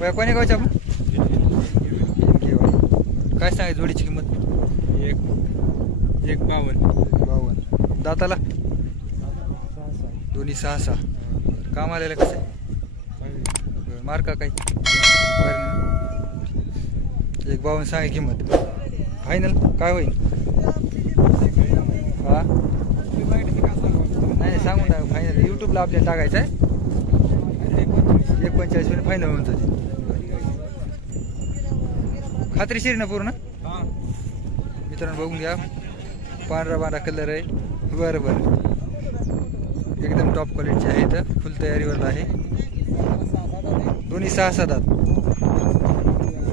वया कोण्या गावचे आपण काय सांगायचं जोडीची किंमत? 1,52. दाताला दोन्ही 6-6. काम आलेलं कसं आहे? मार्का काही 1,52 सांगा किंमत. फायनल काय होईल? हा नाही सांगून टाका फायनल. यूट्यूबला आपल्याला टाकायचं आहे. 1,45 फायनल होऊन जाते. खात्रीशीर ना पूर्ण? मित्रांनो बघून घ्या. पांढरा पांढरा कलर आहे. बरं बरं एकदम टॉप क्वालिटीचे आहे. तर फुल तयारीवर आहे. दोन्ही 6-6 दात.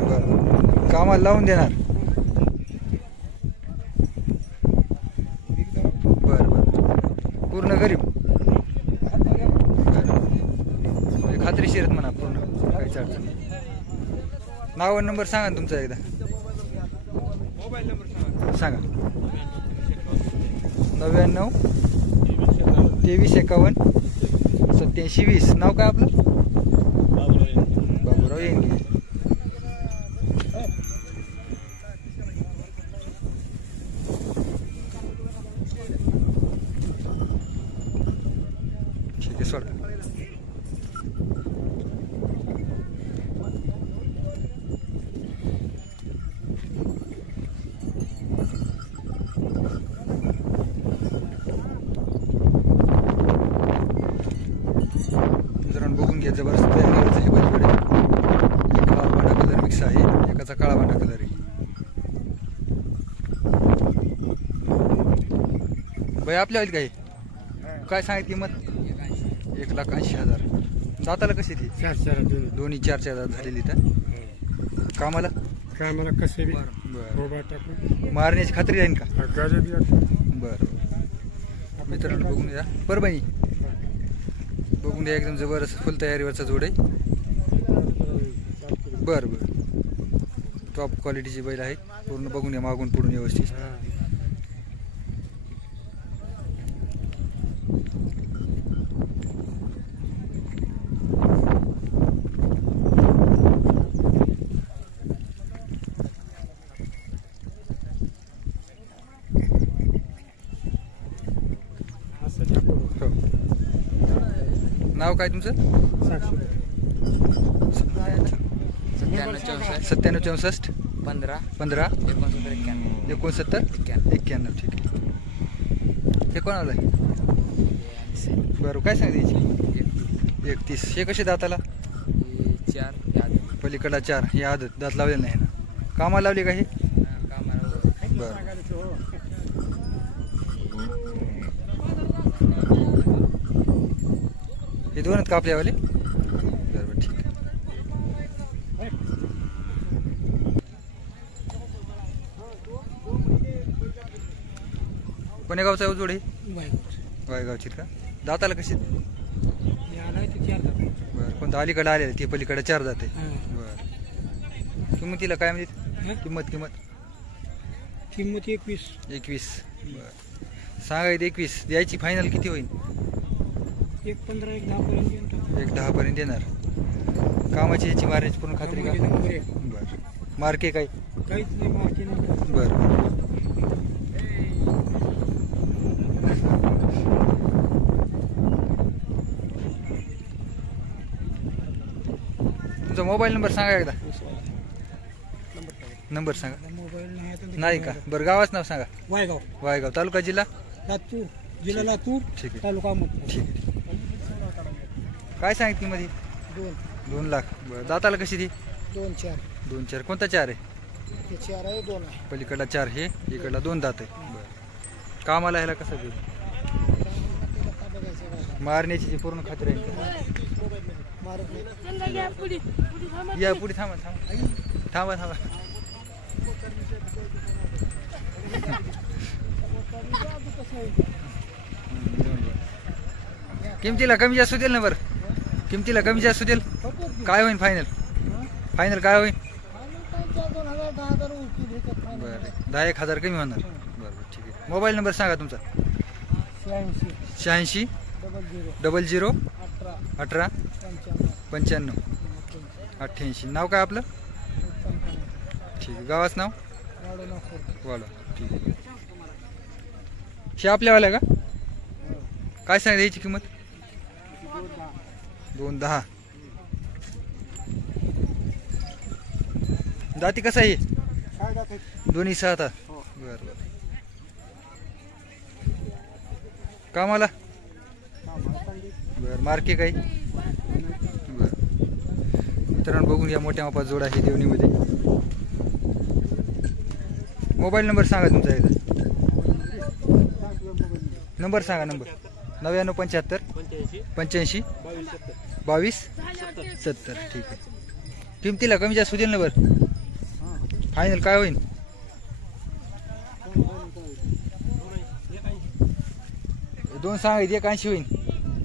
बरं कामाला लावून देणार. बरं बरं पूर्ण गरीब खात्रीशीर आहेत म्हणा पूर्ण. काहीच अडचण नाही. नाव आणि नंबर सांगा तुमचा एकदा. मोबाईल नंबर सांगा. 99 23 51 87 20. नाव काय आपलं? बाबूराव येंगे. ठीक आहे सोड. बघून घ्या. जबरदस्त तयारीवरचं हे पलीकडे. एक लाल पांढरा कलर मिक्स आहे. एकाचा काळा पांढरा कलर आहे. बाई आपल्या होईल काही काय सांगायची किंमत? 1,80,000. दाताला कशी ती? 4-4 दोन्ही 4-4 दात झालेली. तर कामाला कसे मारण्याची खात्री राहील का? बरं मित्रांनो बघून घ्या. परभणी बघून द्या. एकदम जबरदस्त फुल तयारीवरचा जोड आहे. बरं बरं टॉप क्वालिटीची बैल आहे. पूर्ण बघून घ्या मागून पुढून व्यवस्थित. नाव काय तुमचं? 97 64 15 15 69 91. ठीक आहे. हे कोणाला आहे? बरं काय सांगते याची? 31. हे कसे दाताला? 4 पलीकडा 4. हे आदत दात लावलेलं नाही ना? कामाला लावली का हे? बरं हे दोन आहेत का आपल्यावाले? बरोबर ठीक आहे. कोण्या गावचा आहे जोड? हे वायगावची का? दाताला कशी? बरं कोणतं अलीकडे आलेलं ते पलीकडे 4 दात आहे. बरं किंमतीला काय म्हणजे किंमत? 21. बरं सांगा 21. द्यायची फायनल किती होईल? 1,10 पर्यंत येणार. कामाची याची मारण्याची पूर्ण खात्री का? बरं मार्के काय? काहीच नाही मार्के नाही. बरं तुमचा मोबाईल नंबर सांगा एकदा. नंबर सांगा. मोबाईल नाही का? बरं गावाचं नाव सांगा. वायगाव तालुका जिल्हा लातूर. जिल्हा लातूर. ठीक आहे. तालुका ठीक आहे. काय सांगितली मध्ये? 2 लाख. बरं दाताला कशी ती? 2-4. कोणता 4 आहे? 4 आहे. 2 आहे. पलीकडला 4 हे इकडला 2 दात आहे. बरं कामाला ह्याला कसं घेऊ? मारण्याची पूर्ण खात्री आहे. या पुढे थांबा. किमतीला कमी जास्त होतील ना? बरं किमतीला कमी जास्त होतील. काय होईल फायनल? काय होईल? बरं 10-1,000 कमी होणार. बरं ठीक आहे. मोबाईल नंबर सांगा तुमचा. 86 00 18 95 88. नाव काय आपलं? ठीक आहे. गावाचं नाव? वाडो नागपूर. वाडा. ठीक आहे. हे आपल्यावाला का? काय सांगितलं याची किंमत? 210. दाती कसा आहे? काय जाते? दोन्ही 6 आता. हो. बरं बरं. कामाला? बरं. मार्के काही? बरं. मित्रांनो बघून घ्या, मोठ्या मापात जोड आहे देवणीमध्ये. मोबाईल नंबर सांगा तुमचा एकदा. नंबर सांगा. नंबर 9975 85 22 70. ठीक आहे. किमतीला कमी जास्त होतील ना? बरं. फायनल काय होईल? 2 सांगायचे, 81 होईल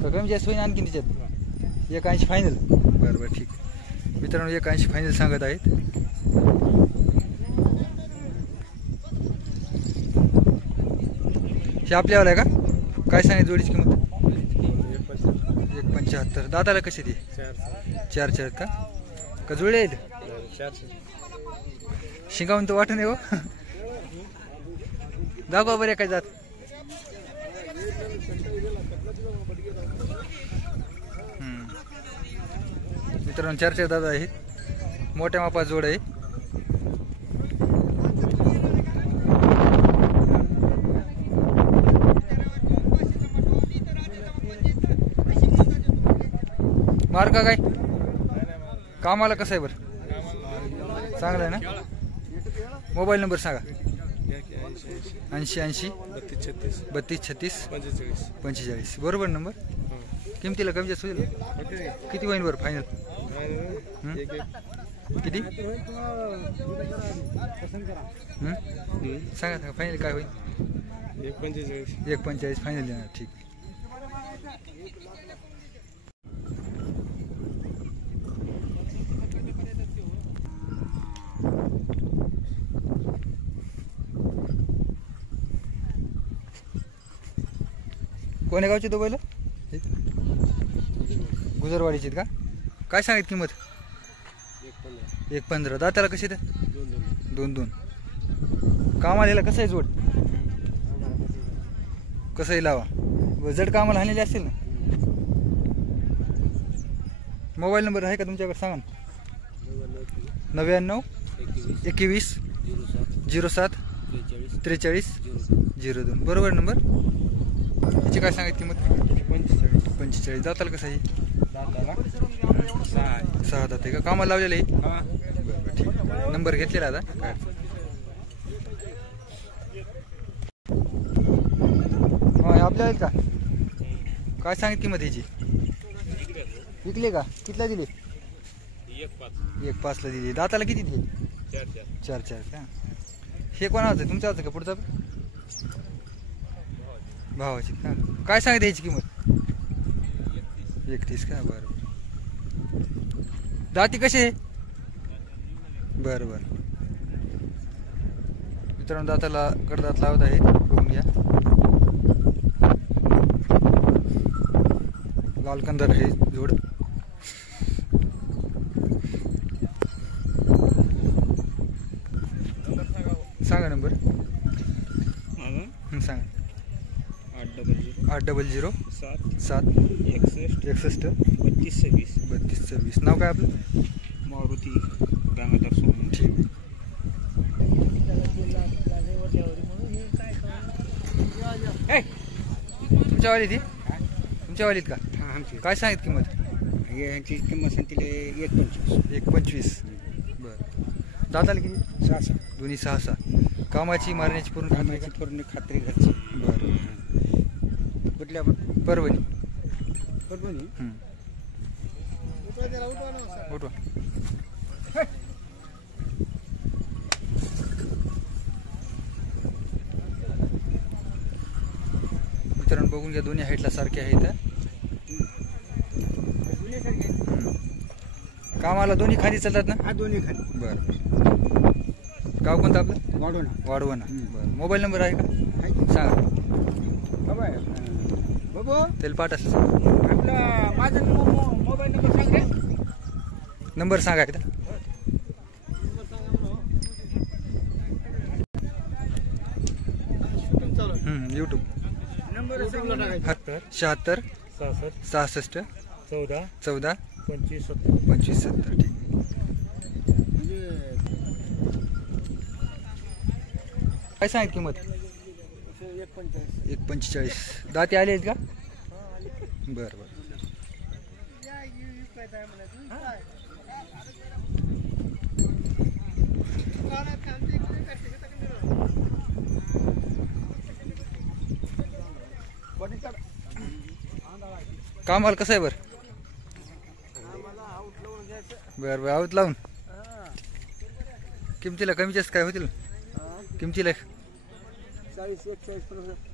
का कमी जास्त होईल आणखीन त्याच्यात? 81 फायनल. बरं बरं. ठीक आहे. मित्रांनो 81 फायनल सांगत आहेत. हे आपल्यावाला आहे का? काय सांगितलं जोडीची किंमत? 175. दादाला कशी ती? 4 का जुळे आहेत? शिंगावून तर वाटून हो. दाखवा बरे काय जात. मित्रांनो 4 दादा आहेत. मोठ्या मापात जोड आहे. मार्का काय? कामाला कसं आहे बरं? चांगलं आहे ना? मोबाईल नंबर सांगा. 80 80 32 36 45. बरोबर नंबर. किमतीला कमी जास्त होईल? किती होईल बरं फायनल? किती सांगा सांगा. फायनल काय होईल? 145 फायनल देणार. ठीक. कोण्या गावची तो बैल? गुजरवाडीची का? काय सांगित किंमत? 115. दाताला कशी तर? 2 कामाला कसं आहे जोड? कसंही लावा. जड कामाला हाणलेले असतील ना? मोबाईल नंबर आहे का तुमच्याकडे? सांगा ना. 99 21 07 43 02. बरोबर नंबर. याची काय सांगित किंमत? 45. दाताला कसं आहे? 6 दात आहे का? कामाला लावलेलं आहे? बरं ठीक. नंबर घेतलेला आता काय? हा आपल्या आहेत का? काय सांगित किंमत याची? विकले का? कितीला दिली? 1.5 ला दिली. दाताला किती दिली? 4 का? हे कोणाचं? तुमच्याच का? पुढचा भावाची का? काय सांगितलं याची किंमत? 31 का? बरं. दाती कसे? बरं बरं. मित्रांनो दाताला कडदात लावत आहे. बघून घ्या. लाल कंदार आहे जोड. सांगा नंबर. सांगा. 800 7 61 32 26. नाव काय आपलं? मारुती गंगाधर सोमन. ठीक. तुमच्यावाली ती? तुमच्यावालीत का? हां आमची. काय सांगित किंमत? यांची किंमत सांगितली 1.25. 1.25. बरं. दाताला किती? 6. दोन्ही 6. कामाची मारण्याची पूर्ण खात्री का? पूर्ण खात्री घरची. बरं. कुठली आपण? परभणी. परभणी. उठवा. मित्रांनो बघून घ्या. दोन्ही हाईटला सारखे आहेत. कामाला दोन्ही खाली चालतात ना? हा दोन्ही खाली. बरं. गाव कोणतं आपलं? वाढवणा. वाढवणा. बरं. मोबाईल नंबर आहे का? सांगा. बाबू तेल पाठ असं. आपला माझा मोबाईल नंबर सांग रे. नंबर सांगा एकदा. YouTube number 76 66 14 25 70. ठीक. काय सांगित किंमत? 1.45. दाती आले आहेत का? बरं बरं. कामाला कसं आहे बरं? बरं बरं आऊत लावून. किमतीला कमी जास्त काय होतील? किमतीला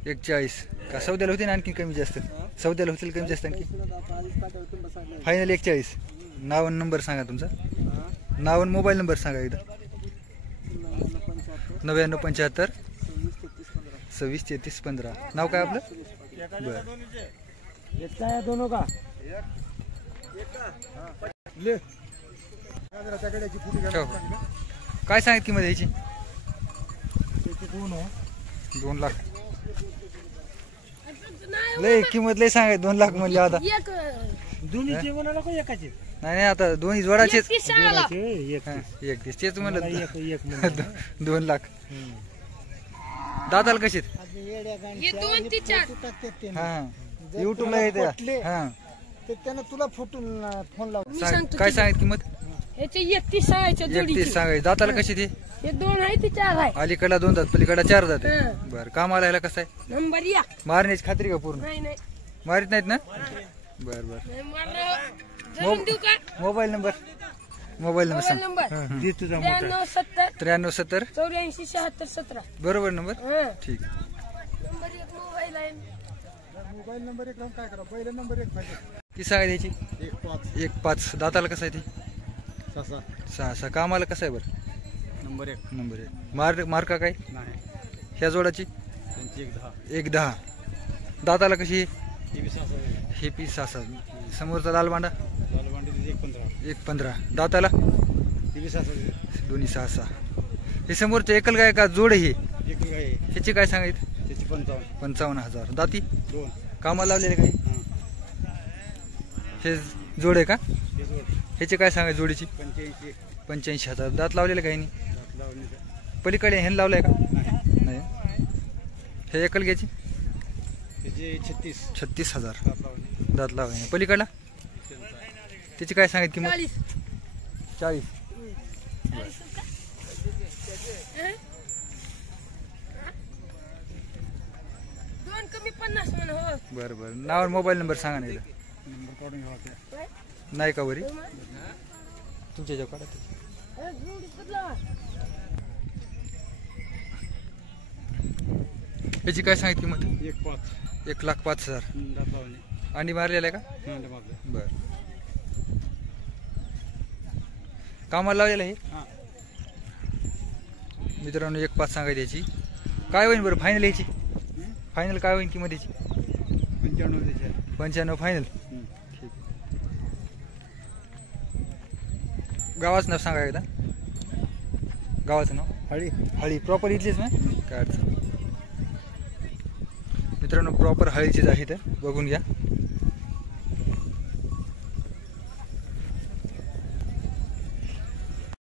41 का सौद्याला होतील आणखी कमी जास्त? सौद्याला होतील कमी जास्त आणखी? फायनल 41. नाव आणि नंबर सांगा तुमचा. नाव आणि मोबाईल नंबर सांगा एकदा. 9975 26 33 15. नाव काय आपलं? बरं. दोनों का काय सांगित किंमत याची? 2 लाख. लय किंमत लय सांगाय. 2 लाख म्हणले आता. दोन्हीचे कोणाला को एकाचे? नाही आता दोन्ही जोडाचेच. 31 तेच म्हणलं. 2 लाख. दाताला कशी? हा युट्यूबला येते. हा त्यानं तुला फोन लाव. काय सांगित किंमत? 31 सांगायची. दाताला कशी ती? 2 आहे ते 4 आहे. अलीकडला 2 दात पलीकडला 4 दात. बरं. कामाला यायला कसं आहे? नंबर 1. मारण्याची खात्री का पूर्ण? नाही मारित नाहीत ना? बर बर. मोबाईल नंबर सांग. नंबर 93 70 84 76 17. बरोबर नंबर. ठीक. नंबर 1 मोबाईल आहे. मोबाईल नंबर 1 काय करा? पहिला नंबर 1 पाहिजे. ती सांगायची 1.5. दाताला कसं आहे ती? 6. कामाला कसं आहे बरं? नंबर 1. मार्का काय नाही. ह्या जोडाची? 1.10. दाताला कशी? हे पी 6. समोरचा लाल बांडा 1.15. दाताला दोन्ही 6. हे समोरचे एकल गाय का जोड? हे ह्याची काय सांगायची? 55,000. दाती 2. कामाला लावलेले काही? हे जोड आहे का? ह्याची काय सांगायची जोडीची? 85,000. दात लावलेले काही नाही? पलीकडे ह्याने लावलाय का? नाही. हे एकल घ्यायची? 36,000. दात लावले. पलीकडला त्याची काय सांगायची किंमत? 40. बरं बरं. नाव आणि मोबाईल नंबर सांगा ना एकदा. नाही का वरी तुमच्या जेव्हा काढा. याची काय सांगितली किंमत? 1,05,000. अंडी मारलेला आहे का? बर. कामाला लावलेलं आहे मित्रांनो. 1.5 सांगायची याची. काय होईल बरं फायनल याची? फायनल काय होईल किंमत याची? 95 फायनल. ठीक. गावाचं नाव सांगा एकदा. गावाचं नाव? हळी. प्रॉपर इथलीच ना? काय अडचण मित्रांनो. प्रॉपर हळीचीच आहे तर बघून घ्या.